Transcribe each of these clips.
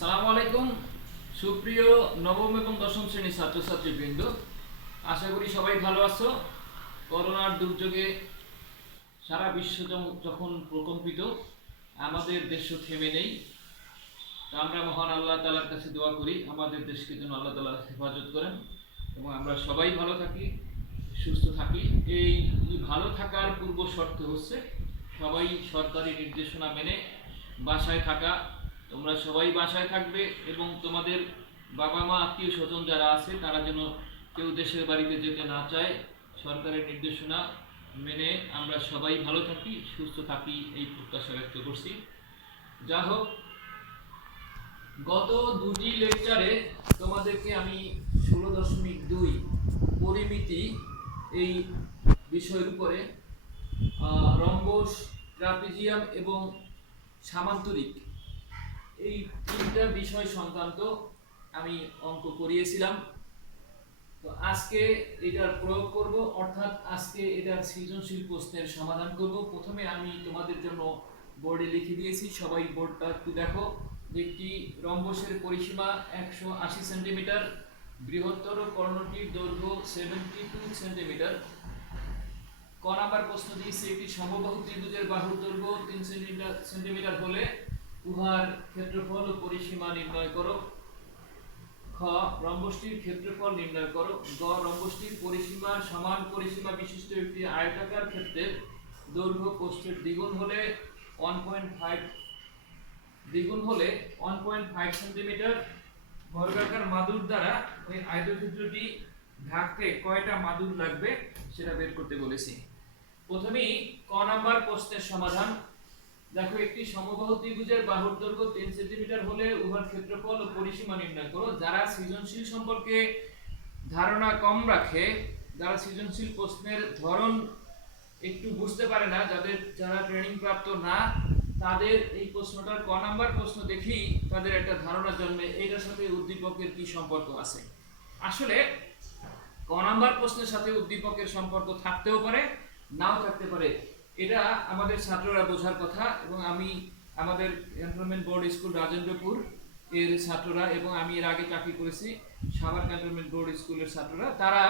আসসালামু আলাইকুম সুপ্রিয় নবম এবং দশম শ্রেণীর ছাত্রছাত্রীবৃন্দ, আশা করি সবাই ভালো আছো। করোনার দুর্যোগে সারা বিশ্ব যখন প্রকম্পিত, আমাদের দেশও থেমে নেই। আমরা মহান আল্লাহ তাআলার কাছে দোয়া করি আমাদের দেশকে যেন আল্লাহ তাআলা হেফাজত করেন এবং আমরা সবাই ভালো থাকি, সুস্থ থাকি। এই ভালো থাকার পূর্ব শর্ত হচ্ছে সবাই সরকারি নির্দেশনা মেনে বাসায় থাকা। তোমরা সবাই বাসায় থাকবে এবং তোমাদের বাবা মা আত্মীয় স্বজন যারা আছে তারা যেন কেউ দেশের বাড়িতে যেতে না চায়। সরকারের নির্দেশনা মেনে আমরা সবাই ভালো থাকি, সুস্থ থাকি, এই প্রত্যাশা ব্যক্ত করছি। যা হোক, গত দুটি লেকচারে তোমাদেরকে আমি 16.2 পরিমিতি এই বিষয়ের উপরে রম্বস, ট্রাপিজিয়াম এবং সামান্তরিক এই তিনটা বিষয় সংক্রান্ত আমি অঙ্ক করিয়েছিলাম। তো আজকে এটার প্রয়োগ করব, অর্থাৎ আজকে এটার সৃজনশীল প্রশ্নের সমাধান করব। প্রথমে আমি তোমাদের জন্য বোর্ডে লিখে দিয়েছি, সবাই বোর্ডটা একটু দেখো। একটি রম্বসের পরিসীমা 180 সেন্টিমিটার, বৃহত্তর কর্ণটির দৈর্ঘ্য 72 সেন্টিমিটার। ক নাম্বার প্রশ্ন দিয়েছে, একটি সমবাহু ত্রিভুজের বাহুর দৈর্ঘ্য 3 সেন্টিমিটার হলে উহার ক্ষেত্রফল ও পরিসীমা নির্ণয় করো। খ রম্বসটির ক্ষেত্রফল নির্ণয় করো। গ রম্বসটির পরিসীমার সমান পরিসীমা বিশিষ্ট একটি আয়তাকার ক্ষেত্রের দৈর্ঘ্য প্রস্থের দ্বিগুণ হলে 1.5 সেন্টিমিটার বর্গাকার মাদুর দ্বারা ওই আয়তক্ষেত্রটি ঢাকতে কয়টা মাদুর লাগবে সেটা বের করতে বলেছি। প্রথমেই ক নাম্বার প্রশ্নের সমাধান। দেখো, একটি সমবাহু ত্রিভুজের বাহুর দৈর্ঘ্য 3 সেন্টিমিটার হলে উহার ক্ষেত্রফল ও পরিসীমা নির্ণয় করো। যারা সৃজনশীল সম্পর্কে ধারণা কম রাখে, যারা সৃজনশীল প্রশ্নের ধরন একটু বুঝতে পারে না, যারা ট্রেনিং প্রাপ্ত না, তাদের এই প্রশ্নটার ক নাম্বার প্রশ্ন দেখেই তাদের একটা ধারণা জন্মে এইটার সাথে উদ্দীপকের কি সম্পর্ক আছে। আসলে ক নাম্বার প্রশ্নের সাথে উদ্দীপকের সম্পর্ক থাকতেও পারে, নাও থাকতে পারে। এটা আমাদের ছাত্ররা বোঝার কথা। এবং আমি আমাদের ক্যান্টনমেন্ট বোর্ড স্কুল রাজেন্দ্রপুর এর ছাত্ররা, এবং আমি এর আগে চাকরি করেছি সাভার ক্যান্টনমেন্ট বোর্ড স্কুলের ছাত্ররা, তারা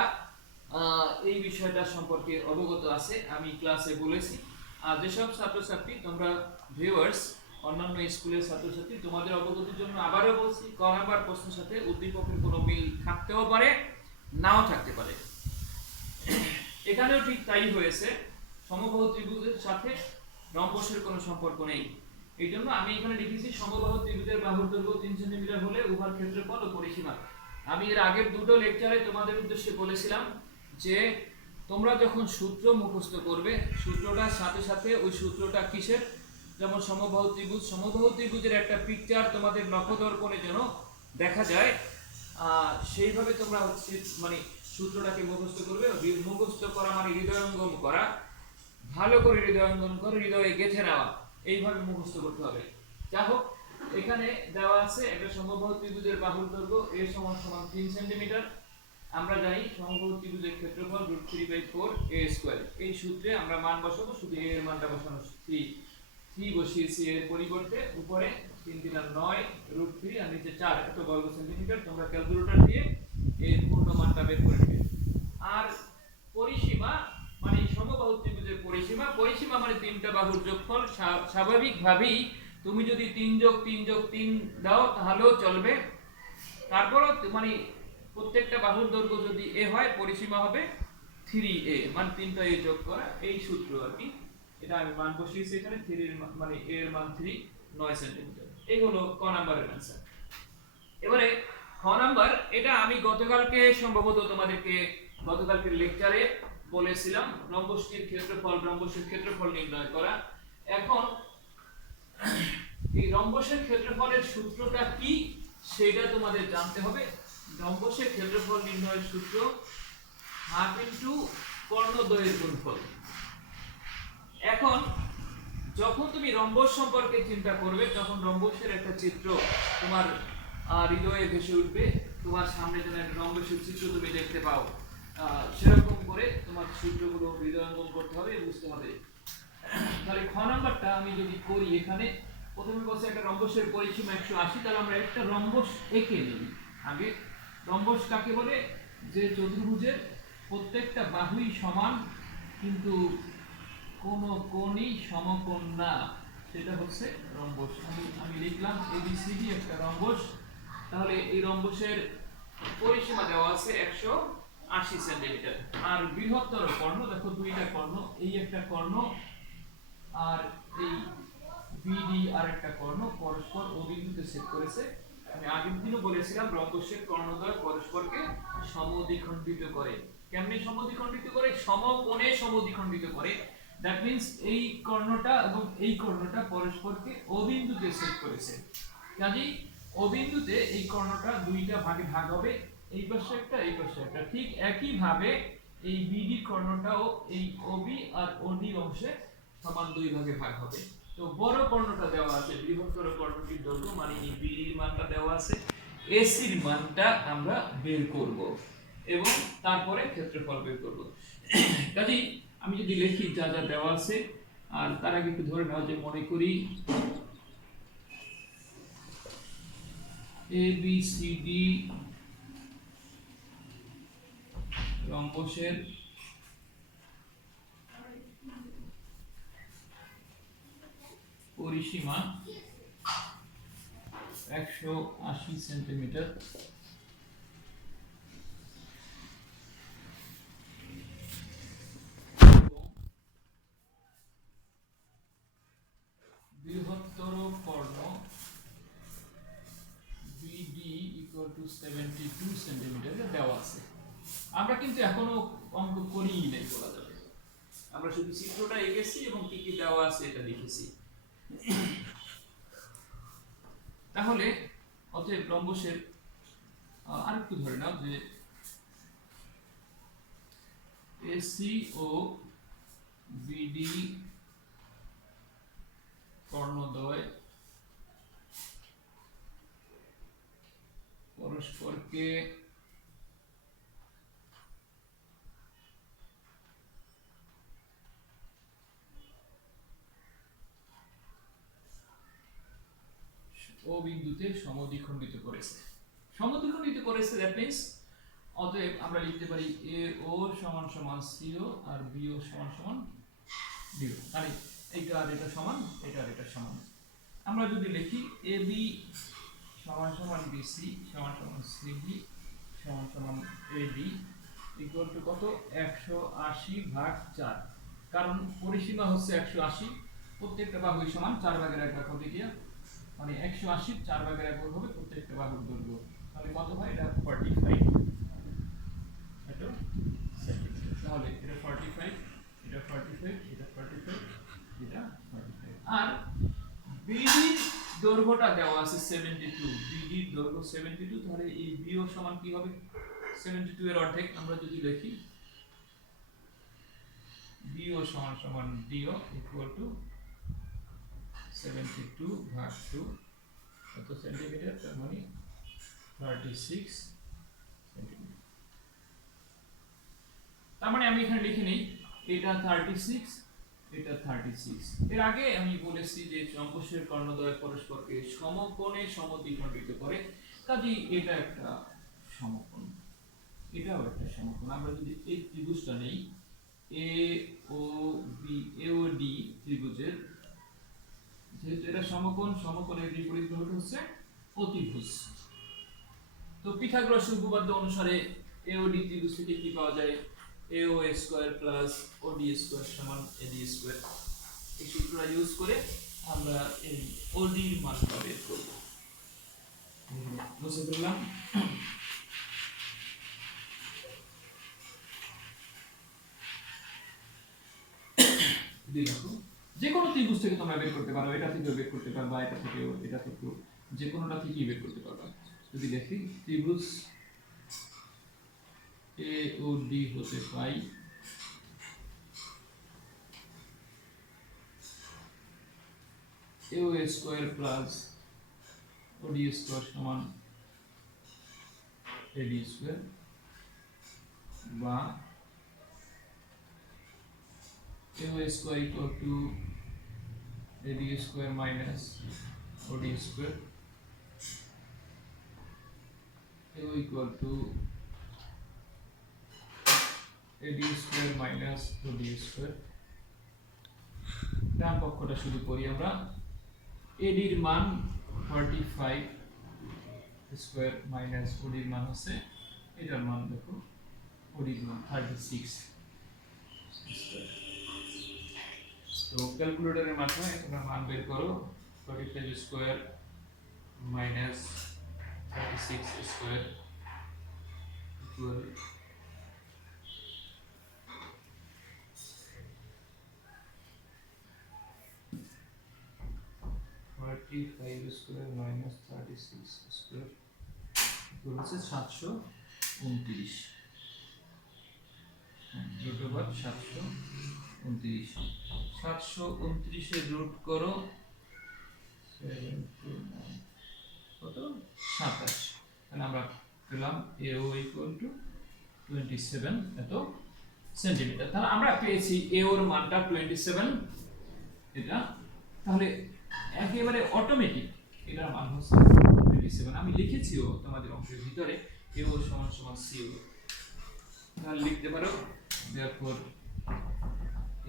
এই বিষয়টা সম্পর্কে অবগত আছে। আমি ক্লাসে বলেছি। আর যেসব ছাত্রছাত্রী তোমরা ভিউয়ার্স, অন্যান্য স্কুলের ছাত্রছাত্রী, তোমাদের অবগতির জন্য আবারও বলছি, ক নাম্বার প্রশ্নের সাথে উদ্দীপকের কোনো মিল থাকতেও পারে, নাও থাকতে পারে। এখানেও ঠিক তাই হয়েছে। সমবাহু ত্রিভুজের সাথে রম্বসের কোনো সম্পর্ক নেই। এই জন্য আমি এখানে লিখেছি সমবাহু ত্রিভুজের বাহুর দৈর্ঘ্য 3 সেন্টিমিটার হলে উহার ক্ষেত্রফল ও পরিসীমা। আমি এর আগের দুটো লেকচারে তোমাদের উদ্দেশ্যে বলেছিলাম যে তোমরা যখন সূত্র মুখস্থ করবে, সূত্রটার সাথে সাথে ওই সূত্রটা কিসের, যেমন সমবাহু ত্রিভুজের একটা পিকচার তোমাদের নখদর্পণে যেন দেখা যায়, সেইভাবে তোমরা হচ্ছে মানে সূত্রটাকে মুখস্থ করবে। মুখস্থ করা মানে হৃদয়ঙ্গম করা, ভালো করে হৃদয়ঙ্গম করে হৃদয়ে গেঁথে নেওয়া, এইভাবে মুখস্থ করতে হবে। যা হোক, এখানে দেওয়া আছে একটা সমবাহু ত্রিভুজের বাহুর দৈর্ঘ্য a সমান 3 সেন্টিমিটার। আমরা জানি সমবাহু ত্রিভুজের ক্ষেত্রফল √3/4 a স্কয়ার। এই সূত্রে আমরা মান বসাবো, শুধু a এর মানটা বসানো 3 বসিয়েছি এর পরিবর্তে। উপরে 3 3 9 √3 আর নিচে 4 এত বর্গ সেন্টিমিটার। তোমরা ক্যালকুলেটর দিয়ে এর পূর্ণ মানটা বের করে নেবে। আর পরিসীমা মানে সমবাহু ত্রিভুজের পরিসীমা মানে তিনটা বাহুর যোগফল। স্বাভাবিকভাবেই তুমি যদি 3+3+3 দাও তাহলেও চলবে। তারপরও মানে প্রত্যেকটা বাহুর দৈর্ঘ্য যদি a হয়, পরিসীমা হবে 3a, মানে তিনটা a যোগ করা, এই সূত্র আর কি। এটা আমি মান বসিয়েছি এখানে। 3 এর মানে a এর মান 3, 9 সেন্টিমিটার। এই হলো ক নাম্বারের आंसर। এবারে খ নাম্বার, এটা আমি গতকালকে সম্ভবত তোমাদেরকে গতকালকের লেকচারে বলেছিলাম, রম্বসের ক্ষেত্রফল নির্ণয় করা। এখন এই রম্বসের ক্ষেত্রফলের সূত্রটা কি সেটা তোমাদের জানতে হবে। রম্বসের ক্ষেত্রফল নির্ণয়ের সূত্র হাফ ইনটু কর্ণদ্বয়ের গুণফল। এখন যখন তুমি রম্বস সম্পর্কে চিন্তা করবে, তখন রম্বসের একটা চিত্র তোমার হৃদয়ে ভেসে উঠবে। তোমার সামনে যেন একটা রম্বসের চিত্র তুমি দেখতে পাও, সেরকম করে তোমার সূত্রগুলো হৃদয়ঙ্গম করতে হবে, বুঝতে হবে। তাহলে খ নাম্বারটা আমি যদি করি, এখানে প্রথমে বলছে একটা রম্বসের পরিসীমা 180, তাহলে আমরা একটা রম্বস এঁকে নিই আগে। রম্বস কাকে বলে? যে চতুর্ভুজের প্রত্যেকটা বাহুই সমান কিন্তু কোনো কোণই সমকোণ না, সেটা হচ্ছে রম্বস। আমি লিখলাম এবিসিডি একটা রম্বস। তাহলে এই রম্বসের পরিসীমা দেওয়া আছে 180 সেন্টিমিটার। আর বৃহত্তর কর্ণ দেখো, দুইটা কর্ণ, এই একটা কর্ণ আর এই বিডি আর একটা কর্ণ পরস্পর ও বিন্দুতে ছেদ করেছে। আমি আগের দিনও বলেছিলাম রম্বসের কর্ণদ্বয় পরস্পরকে সমদ্বিখণ্ডিত করে। কেমনে সমদ্বিখণ্ডিত করে? সমকোণে সমদ্বিখণ্ডিত করে। দ্যাট মিন্স এই কর্ণটা এবং এই কর্ণটা পরস্পরকে ও বিন্দুতে ছেদ করেছে। কাজেই ও বিন্দুতে এই কর্ণটা দুইটা ভাগে ভাগ হবে, এই পাশে একটা এই পাশে একটা। ঠিক একই ভাবে এই বিডি কর্ণটাও এই ওবি আর ওডি অংশে সমান দুই ভাগে ভাগ হবে। তো বড় কর্ণটা দেওয়া আছে, বৃহত্তর কর্ণটির দৈর্ঘ্য মানে এই বিডির মানটা দেওয়া আছে, এসির মানটা আমরা বের করব এবং তারপরে ক্ষেত্রফল বের করব। কাজেই আমি যদি লিখি যা যা দেওয়া আছে, আর তার আগে একটু ধরে নাও যে মনে করি এ বি সি ডি রম্বসের পরিসীমা 180 সেন্টিমিটার। বৃহত্তর কর্ণ বিডি ইকুয়াল টু 72 সেন্টিমিটার দেওয়া আছে। আমরা কিন্তু এখনো অঙ্ক করিই নাই বলা যাবে, আমরা শুধু চিত্রটা এঁকেছি এবং কি কি দেওয়া আছে এটা লিখেছি। তাহলে অতএব রম্বসের আরেকটু ধরে নাও যে এসি ও বিডি কর্ণদ্বয় পরস্পরকে ও বিন্দুতে সমদ্বিখণ্ডিত করেছে। সমদ্বিখণ্ডিত করেছে দ্যাট মিন্স অতএব আমরা লিখতে পারি এ ও সমান সমান সিও আর বি ও সমান সমান ডিও। মানে এইটা আর এটা সমান, এটা আর এটা সমান। আমরা যদি লিখি এ বি সমান সমান বিসি সমান সমান সিবি সমান সমান এডি ইকুয়াল টু কত? 180/4। কারণ পরিসীমা হচ্ছে 180, প্রত্যেকটা বাহুই সমান, 4 ভাগের 1 ভাগ হবে কি, মানে 180 4 ভাগের 1 ভাগ হবে প্রত্যেকটা বাহুর দৈর্ঘ্য। তাহলে কত হয়? এটা 45। এটা তাহলে এটা 45, এটা 45, এটা 45, এটা 45। আর বিডির দৈর্ঘ্যটা দেওয়া আছে 72, বিডির দৈর্ঘ্য 72। তাহলে এই বিও সমান কি হবে? 72 এর অর্ধেক। আমরা যদি লিখি বিও সমান সমান ডিও ইকুয়াল টু 72/2 কত সেন্টিমিটার, তার মানে 36 সেন্টিমিটার। তার মানে আমি এখানে লিখে নেই এটা 36, এটা 36। এর আগে আমি বলেছি যে রম্বসের কর্ণদ্বয় পরস্পরকে সমকোণে সমদ্বিখণ্ডিত করে, কাজেই এটা একটা সমকোণ, এটাও একটা সমকোণ। আমরা যদি এই ত্রিভুজটা নেই এ ও বি, এ ও ডি ত্রিভুজের, যেহেতু এটা সমকোণ, সমকোণের বিপরীত বাহুটা হচ্ছে অতিভুজ। তো পিথাগোরাস উপপাদ্য অনুসারে এওডি ত্রিভুজ থেকে কি পাওয়া যায়? AO square plus OD square সমান AD স্কয়ার। এই সূত্রটা ইউজ করে আমরা এই OD এর মানটা বের করব। বুঝতে পারলাম? দেখো যে কোনো ত্রিভুজ থেকে তোমরা বের করতে পারো, এটা থেকেও বের করতে পারবা, এটা থেকেও, এটা থেকেও, যে কোনোটা থেকেই বের করতে পারবা। যদি দেখি ত্রিভুজ AOD হতে পাই AO square plus OD square সমান AD স্কয়ার, বা AO square equal to AD square minus OD square AO equal to AD square minus OD square। ডান পক্ষটা শুরু করি আমরা। AD এর মান 45 স্কয়ার মাইনাস OD এর মান হচ্ছে, এটার মান দেখো OD এর মান 36 স্কয়ার। তো ক্যালকুলেটরের মাধ্যমে তোমরা মান বের করো। 45 square minus 36 square equal 45 square minus 36 square equal হচ্ছে 729। Root over 729। 729 এর রুট করো 7 কত 27। তাহলে আমরা পেলাম AO ইকুয়াল টু 27 এত সেন্টিমিটার। তাহলে আমরা পেয়েছি AO এর মানটা 27 এটা। তাহলে একেবারে অটোমেটিক এটার মান হচ্ছে 27। আমি লিখেছিও তোমাদের অংশের ভিতরে AO সমান সমান CO। তাহলে লিখতে পারো therefore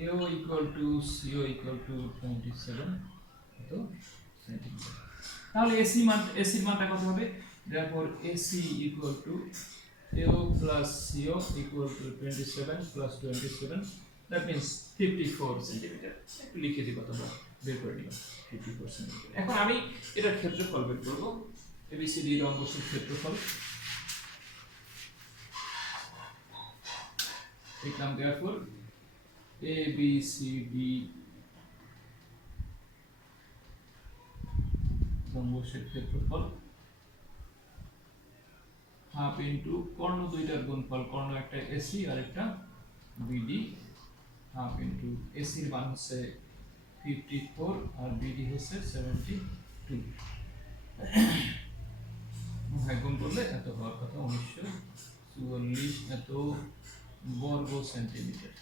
AO equal to CO equal to 27 এত সেন্টিমিটার। তাহলে AC এর মানটা কত হবে? therefore AC equal to AO plus CO equal to 27 plus 27, that means 54 centimetre. একটু লিখে দিবা তোমরা, বের করে নিবা 54 সেন্টিমিটার। এখন আমি এটার ক্ষেত্রফল বের করব। ABCD রম্বসের ক্ষেত্রফল লিখলাম therefore ABCD রম্বসের ক্ষেত্রফল হাফ ইনটু কর্ণ দুইটার গুণফল, কর্ণ একটা AC আর একটা BD, হাফ ইনটু AC এর মান হচ্ছে 54 আর BD হচ্ছে 72। ভাগ গুণ করলে এত হওয়ার কথা 1944 এত বর্গ সেন্টিমিটার।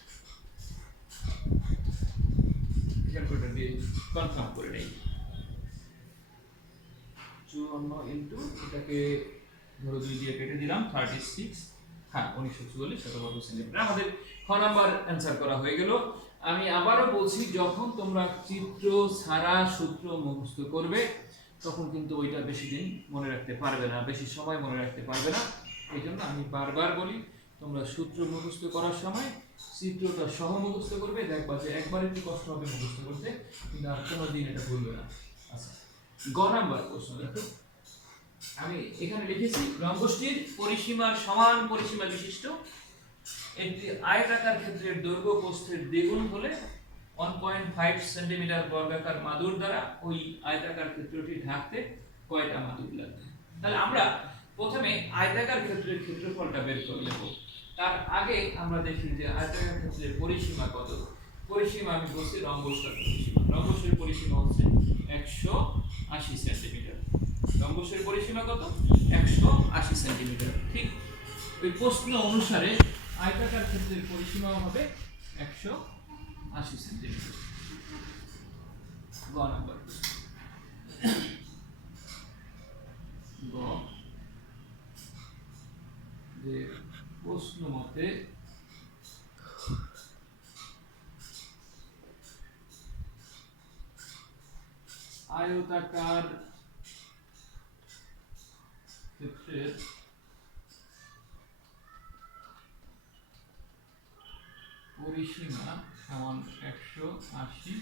ক্যালকুলেটর দিয়ে কনফার্ম করে নেই। 54 ইনটু এটাকে ধরো 2 দিয়ে কেটে দিলাম 36, হ্যাঁ 1944 এত বর্গ সেন্টিমিটার। আমাদের খ নাম্বার অ্যানসার করা হয়ে গেল। আমি আবারও বলছি, যখন তোমরা চিত্র ছাড়া সূত্র মুখস্থ করবে তখন কিন্তু ওইটা বেশি দিন মনে রাখতে পারবে না, বেশি সময় মনে রাখতে পারবে না। এই জন্য আমি বারবার বলি, তোমরা সূত্র মুখস্থ করার সময় চিত্রটা সহ মুখস্থ করবে, দেখবা যে একবার একটু কষ্ট হবে মুখস্থ করতে, কিন্তু আর কোনোদিন এটা ভুলবে না। আচ্ছা, গ নাম্বার প্রশ্ন দেখো। আমি এখানে লিখেছি রম্বসটির পরিসীমার সমান পরিসীমা বিশিষ্ট একটি আয়তাকার ক্ষেত্রের দৈর্ঘ্য প্রস্থের দ্বিগুণ হলে 1.5 সেন্টিমিটার বর্গাকার মাদুর দ্বারা ওই আয়তাকার ক্ষেত্রটি ঢাকতে কয়টা মাদুর লাগবে? তাহলে আমরা প্রথমে আয়তাকার ক্ষেত্রের ক্ষেত্রফলটা বের করে নেব। তার আগে আমরা দেখি যে আয়তাকার ক্ষেত্রের পরিসীমা কত। পরিসীমা আমি বলছি রম্বসের পরিসীমা। রম্বসের পরিসীমা হচ্ছে 180 সেন্টিমিটার। রম্বসের পরিসীমা কত? 180 সেন্টিমিটার। ঠিক ওই প্রশ্ন অনুসারে আয়তাকার ক্ষেত্রের পরিসীমা হবে 180 সেন্টিমিটার। গ নাম্বার গ, যে প্রশ্ন মতে আয়তাকার ক্ষেত্রের পরিসীমা সমান 180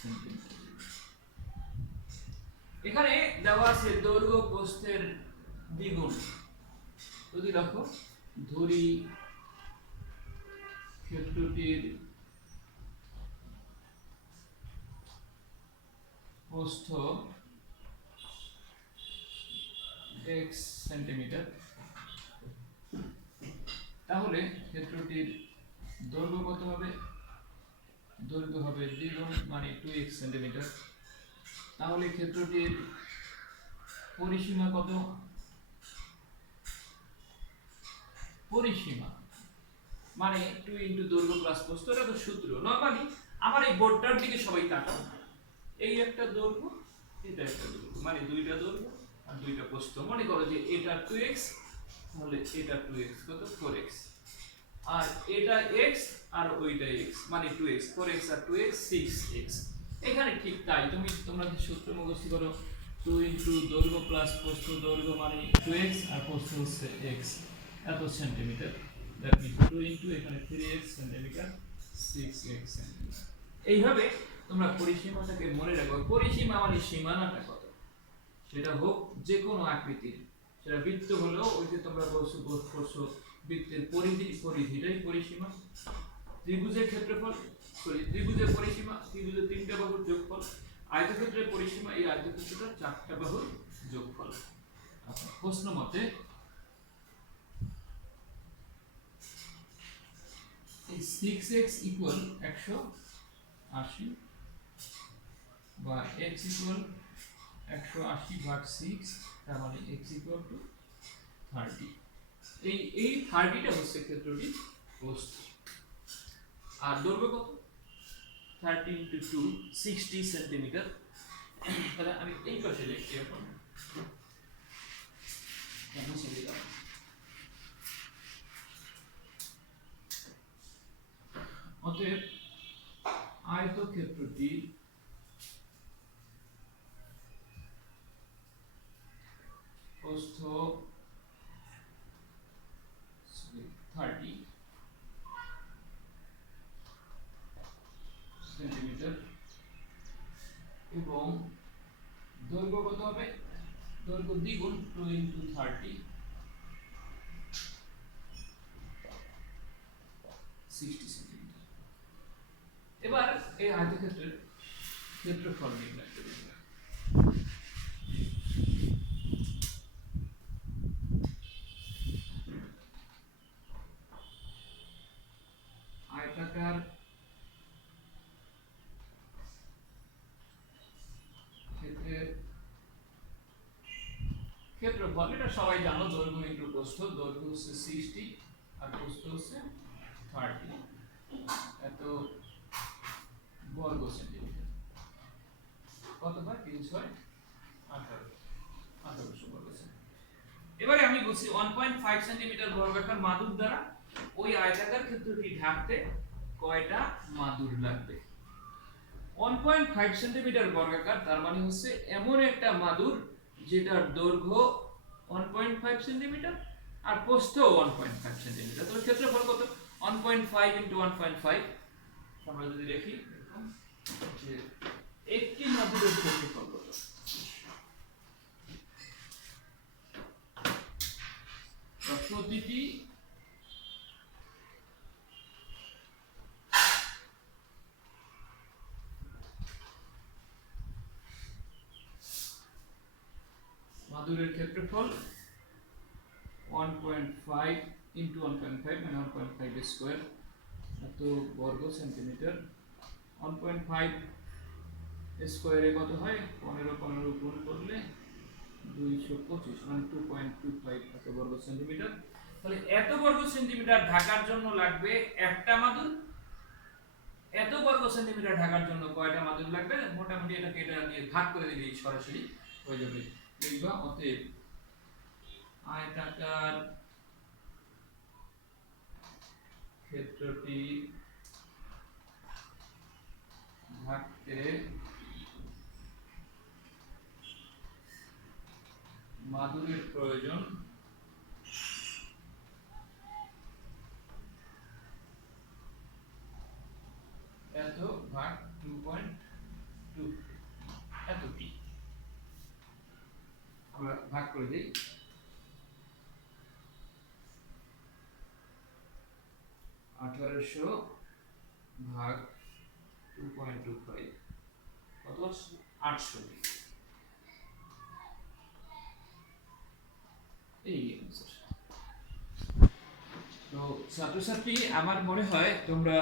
সেন্টিমিটার। এখানে দেওয়া আছে দৈর্ঘ্য প্রস্থের দ্বিগুণ। যদি দেখো ধরি ক্ষেত্রটির প্রস্থ x সেন্টিমিটার, তাহলে ক্ষেত্রটির দৈর্ঘ্য কত হবে? দৈর্ঘ্য হবে দ্বিগুণ মানে 2x সেন্টিমিটার। তাহলে ক্ষেত্রটির পরিসীমা কত? পরিসীমা মানে 2 ইনটু দৈর্ঘ্য প্লাস প্রস্থ। এটা তো সূত্র। নরমালি আমার এই বোর্ডটার দিকে সবাই তাকাও। এই একটা দৈর্ঘ্য, এটা একটা দৈর্ঘ্য, মানে দুইটা দৈর্ঘ্য আর দুইটা প্রস্থ। মনে করো যে এটা 2x, তাহলে এটা 2x কত 4x, আর এটা x আর ওইটা x, মানে 2x 4x আর 2x 6x। এখানে ঠিক তাই, তোমরা যে সূত্র মুখস্থ করো 2 ইনটু দৈর্ঘ্য প্লাস প্রস্থ, দৈর্ঘ্য মানে 2x আর প্রস্থ হচ্ছে x, এত সেন্টিমিটার। দ্যাট মিন্স 2 ইনটু এখানে 3x সেন্টিমিটার 6x সেন্টিমিটার। এইভাবে তোমরা পরিসীমাটাকে মনে রাখো। পরিসীমা মানে সীমানাটা কত, সেটা হোক যে কোনো আকৃতির, সেটা বৃত্ত হলেও ওই যে তোমরা বলছো বৃত্তের পরিধিটাই পরিসীমা। ত্রিভুজের ক্ষেত্রফল, ত্রিভুজের পরিসীমা, ত্রিভুজের 3টা বাহুর যোগফল। আয়তক্ষেত্রের পরিসীমা, এই আয়তক্ষেত্রটার 4টা বাহুর যোগফল। আচ্ছা, প্রশ্ন মতে এই 6x ইকুয়াল 180 বা x ইকুয়াল 180 ভাগ 6, তার মানে x ইকুয়াল টু 30। এই 30টা হচ্ছে ক্ষেত্রটির প্রস্থ। আর দৈর্ঘ্য কত? 30 ইনটু 2 60 সেন্টিমিটার। তাহলে আমি এই পাশে লিখছি এখন, অতএব আয়তক্ষেত্রটি প্রস্থ 30 সেন্টিমিটার এবং দৈর্ঘ্য কত হবে? দৈর্ঘ্য দ্বিগুণ 2 ইনটু 30 60 সেন্টিমিটার। এবার এই আয়তক্ষেত্রের ক্ষেত্রফল নির্ণয় করি। আয়তাকার ক্ষেত্রের ক্ষেত্রফল, এটা সবাই জানো, দৈর্ঘ্য ইনটু প্রস্থ। দৈর্ঘ্য হচ্ছে 60 আর প্রস্থ হচ্ছে 30, এত বর্গ সেন্টিমিটার। কত হয়? 3 6 1800 বর্গ সেন্টিমিটার। এবারে আমি বলছি 1.5 সেন্টিমিটার বর্গাকার মাদুর দ্বারা ওই আয়তাকার ক্ষেত্রটি ঢাকতে কয়টা মাদুর লাগবে? 1.5 সেন্টিমিটার বর্গাকার, তার মানে হচ্ছে এমন একটা মাদুর যেটার দৈর্ঘ্য 1.5 সেন্টিমিটার আর প্রস্থ 1.5 সেন্টিমিটার। তাহলে ক্ষেত্রফল কত? 1.5 ইনটু 1.5। আমরা যদি দেখি এরকম যে একটি মাদুরের ক্ষেত্রফল কত? প্রতিটি মাদুরের ক্ষেত্রফল 1.5 ইনটু 1.5 মানে 1.5 স্কয়ার, এত বর্গ সেন্টিমিটার। 1.5 স্কয়ারে কত হয়? 15 গুণ করলে 225, মানে 2.25 এত বর্গ সেন্টিমিটার। তাহলে এত বর্গ সেন্টিমিটার ঢাকার জন্য লাগবে একটা মাদুর। এত বর্গ সেন্টিমিটার ঢাকার জন্য কয়টা মাদুর লাগবে? মোটামুটি এটাকে এটা দিয়ে ভাগ করে দিলেই সরাসরি হয়ে যাবে। লিখবা অতএব আয়তাকার ক্ষেত্রটি ঢাকতে মাদুরের প্রয়োজন এত ভাগ 2.2, এত কি আমরা ভাগ করে দিই। 1800 ভাগ 2.25 কত? 800। এই आंसर। তো ছাত্রছাত্রী, আমার মনে হয় তোমরা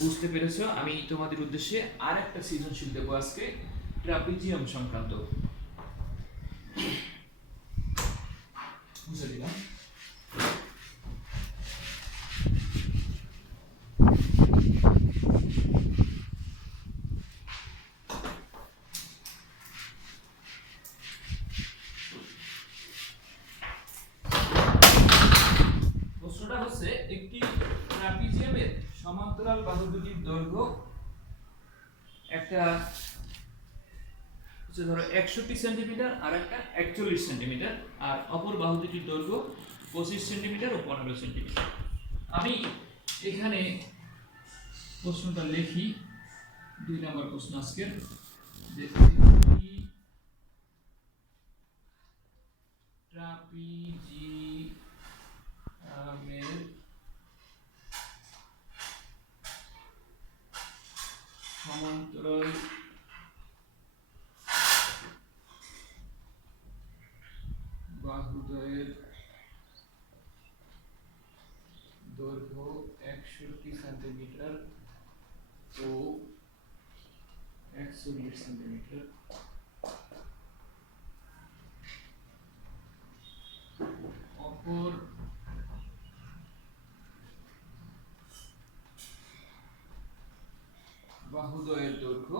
বুঝতে পেরেছো। আমি তোমাদের উদ্দেশ্যে আরেকটা সৃজনশীল দেব আজকে, ট্রাপিজিয়াম সংক্রান্ত। বুঝে দিলাম। সমান্তরাল বাহু দুটির দৈর্ঘ্য একটা হচ্ছে ধরো 61 সেন্টিমিটার আর একটা 41 সেন্টিমিটার, আর অপর বাহু দুটির দৈর্ঘ্য 25 সেন্টিমিটার ও 15 সেন্টিমিটার। আমি এখানে প্রশ্নটা লিখি, 2 নম্বর প্রশ্ন আজকের, যে ট্রাপিজিয়ামের সমান্তরাল বাহুদ্বয়ের দৈর্ঘ্য 61 সেন্টিমিটার ও 41 সেন্টিমিটার, অপর বাহুদ্বয়ের দৈর্ঘ্য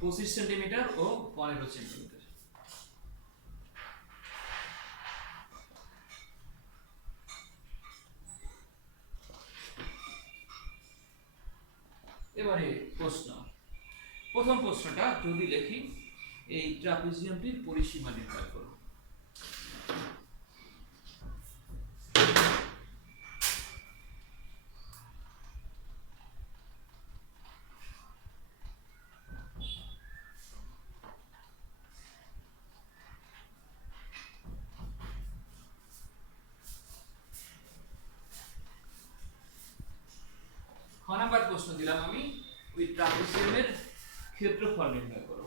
25 সেন্টিমিটার ও 15 সেন্টিমিটার। এবারে প্রশ্ন, প্রথম প্রশ্নটা যদি লিখি, এই ট্রাপিজিয়ামটির পরিসীমা নির্ণয় করো। খ নাম্বার প্রশ্ন দিলাম আমি, ওই ট্রাপিজিয়ামের ক্ষেত্রফল নির্ণয় করো।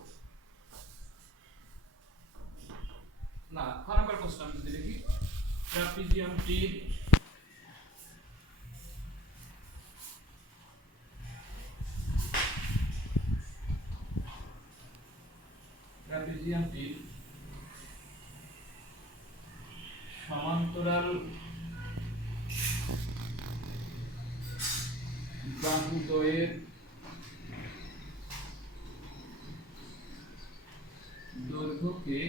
না, খ নাম্বার প্রশ্ন আমি যদি লিখি, ট্রাপিজিয়ামটির সমান্তরাল বাহুদ্বয়ের দৈর্ঘ্যকে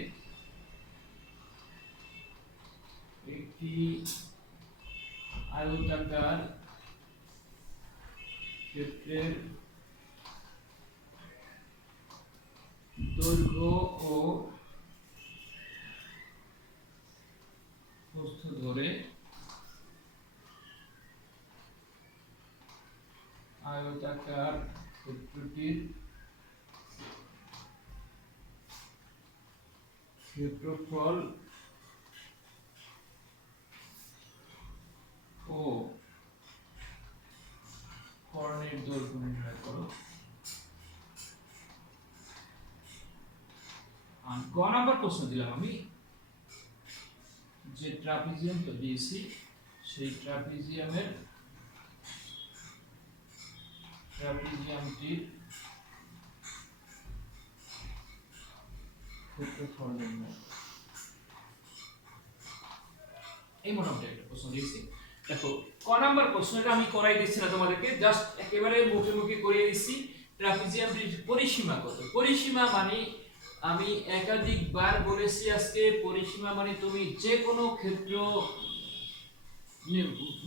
একটি আয়তাকার ক্ষেত্রের দৈর্ঘ্য ও প্রস্থ ধরে আয়তাকার ক্ষেত্রটির ক্ষেত্রফল ও কর্ণের দৈর্ঘ্য নির্ণয় করো। গ নাম্বার প্রশ্ন দিলাম আমি, যে ট্রাপিজিয়াম তো দিয়েছি, সেই ট্রাপিজিয়ামটির ক্ষেত্রফল নির্ণয়। এই মোটামুটি একটা প্রশ্ন দিয়েছি। দেখো ক নাম্বার প্রশ্নটা আমি করাই দিচ্ছি না তোমাদেরকে, জাস্ট একেবারে মুখে মুখে করিয়ে দিচ্ছি। ট্রাপিজিয়ামটির পরিসীমা কত? পরিসীমা মানে আমি একাধিকবার বলেছি আজকে, পরিসীমা মানে তুমি যে কোনো ক্ষেত্র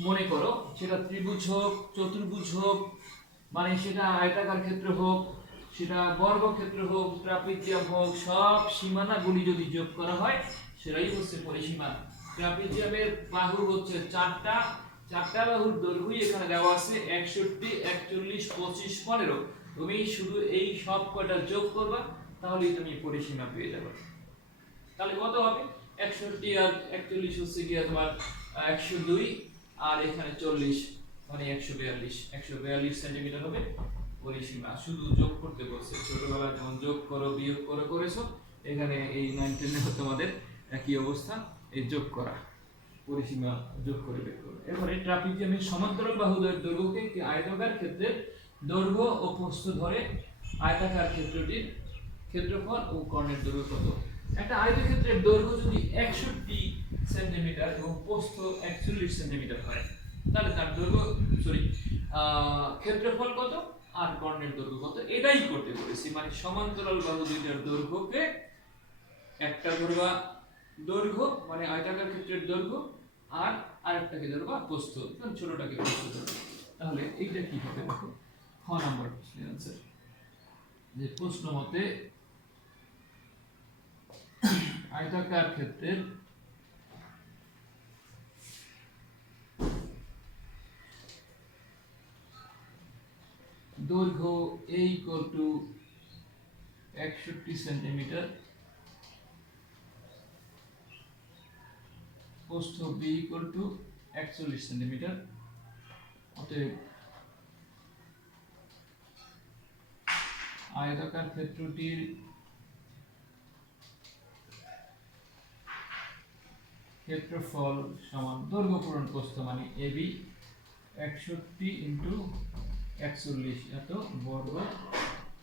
মনে করো, সেটা ত্রিভুজ হোক, চতুর্ভুজ হোক, মানে সেটা আয়তাকার ক্ষেত্র হোক, সেটা বর্গক্ষেত্র হোক, ট্রাপিজিয়াম হোক, সব সীমানাগুলি যদি যোগ করা হয় সেটাই হচ্ছে পরিসীমা। ট্রাপিজিয়ামের বাহু হচ্ছে চারটা বাহুর দৈর্ঘ্যই এখানে দেওয়া আছে 61, 41, 25, 15। তুমি শুধু এই সব কয়টা যোগ করবা, তাহলেই তুমি পরিসীমা পেয়ে যাবে। তাহলে কত হবে? 61 আর 41 হচ্ছে গিয়ে তোমার 102, আর এখানে 40 মানে 142 সেন্টিমিটার হবে পরিসীমা। শুধু যোগ করতে বলছে, ছোটবেলায় যেমন যোগ করো বিয়োগ করো করেছো, এখানে এই 9, 10 এ তোমাদের একই অবস্থা, এই যোগ করা, পরিসীমা যোগ করে বের করো। এবারে ট্রাপিজিয়ামের সমান্তরাল বাহুদ্বয়ের দৈর্ঘ্যকে একটি আয়তাকার ক্ষেত্রের দৈর্ঘ্য ও প্রস্থ ধরে আয়তাকার ক্ষেত্রটির ক্ষেত্রফল ও কর্ণের দৈর্ঘ্য কত। একটা আয়তক্ষেত্রের দৈর্ঘ্য যদি 61 সেন্টিমিটার এবং প্রস্থ 41 সেন্টিমিটার হয়, তাহলে তার দৈর্ঘ্য ক্ষেত্রফল কত আর কর্ণের দৈর্ঘ্য কত, এটাই করতে বলেছি। মানে সমান্তরাল বাহু দুইটার দৈর্ঘ্যকে একটা ধরবা দৈর্ঘ্য মানে আয়তাকার ক্ষেত্রের দৈর্ঘ্য, আর আরেকটাকে ধরবা প্রস্থ, ছোটটাকে প্রস্থ ধরবা। তাহলে এইটা কি হবে দেখো, খ নাম্বার প্রশ্নের आंसर যে প্রশ্ন মতে আয়তাকার ক্ষেত্রের দৈর্ঘ্য a = 61 সেন্টিমিটার, প্রস্থ b = 41 সেন্টিমিটার। অতএব আয়তাকার ক্ষেত্রটির ক্ষেত্রফল সমান দৈর্ঘ্য পূরণ প্রস্থ মানে AB 61 * 41 এত বর্গ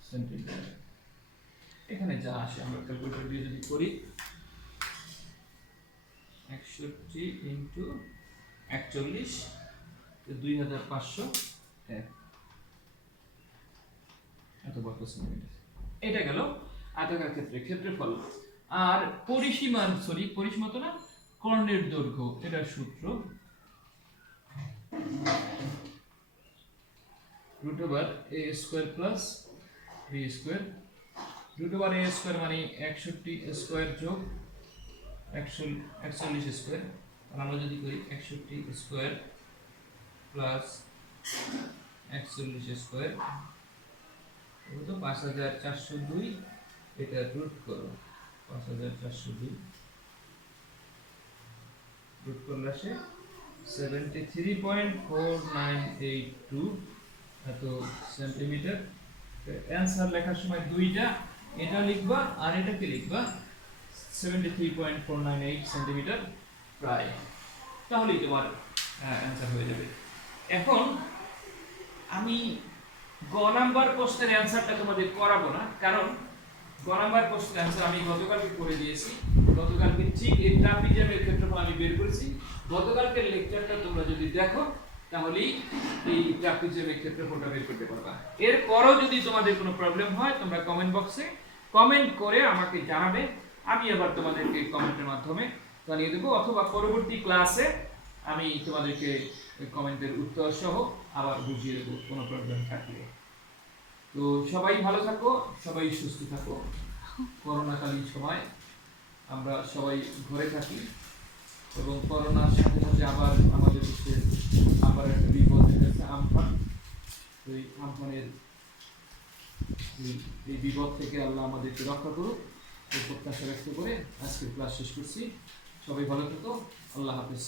সেন্টিমিটার। এখানে যা আসে আমরা ক্যালকুলেটর দিয়ে যদি করি 61 * 41 2500 এত বর্গ সেন্টিমিটার। এটা গেল আয়তাকার ক্ষেত্রের ক্ষেত্রফল। আর পরিসীমার পরিসীমা তো না, কর্ণের দৈর্ঘ্য, এটার সূত্র √a² + b²। √a² মানে 61² যোগ 41² আমরা যদি করি 61² প্লাস 41² তো 5402, এটা রুট করো 5402, রুট করলে আসে 73.4982 এত সেন্টিমিটার। অ্যানসার লেখার সময় দুইটা, এটা লিখবা আর এটাকে লিখবা 73.498 সেন্টিমিটার প্রায়, তাহলেই তোমার অ্যানসার হয়ে যাবে। এখন আমি গ নাম্বার প্রশ্নের অ্যানসারটা তোমাদের করাবো না, কারণ গ নাম্বার প্রশ্নের অ্যানসার আমি গতকালকে করে দিয়েছি। গতকালকে ঠিক এই ট্রাপিজিয়ামের ক্ষেত্রফল আমি বের করেছি। গতকালকের লেকচারটা তোমরা যদি দেখো তাহলেই এই ট্রাপিজিয়ামের ক্ষেত্রফলটা বের করতে পারবা। এরপরও যদি তোমাদের কোনো প্রবলেম হয় তোমরা কমেন্ট বক্সে কমেন্ট করে আমাকে জানাবে, আমি আবার তোমাদেরকে কমেন্টের মাধ্যমে জানিয়ে দেবো, অথবা পরবর্তী ক্লাসে আমি তোমাদেরকে কমেন্টের উত্তর সহ আবার বুঝিয়ে দেবো কোনো প্রবলেম থাকলে। তো সবাই ভালো থাকো, সবাই সুস্থ থাকো। করোনাকালীন সময় আমরা সবাই ঘরে থাকি এবং করোনার সাথে সাথে আবার আমাদের দেশে আবার একটা বিপদ হয়েছে, আমফান। তো এই আমফানের এই বিপদ থেকে আল্লাহ আমাদেরকে রক্ষা করুক এই প্রত্যাশা ব্যক্ত করে আজকের ক্লাস শেষ করছি। সবাই ভালো থাকো, আল্লাহ হাফেজ।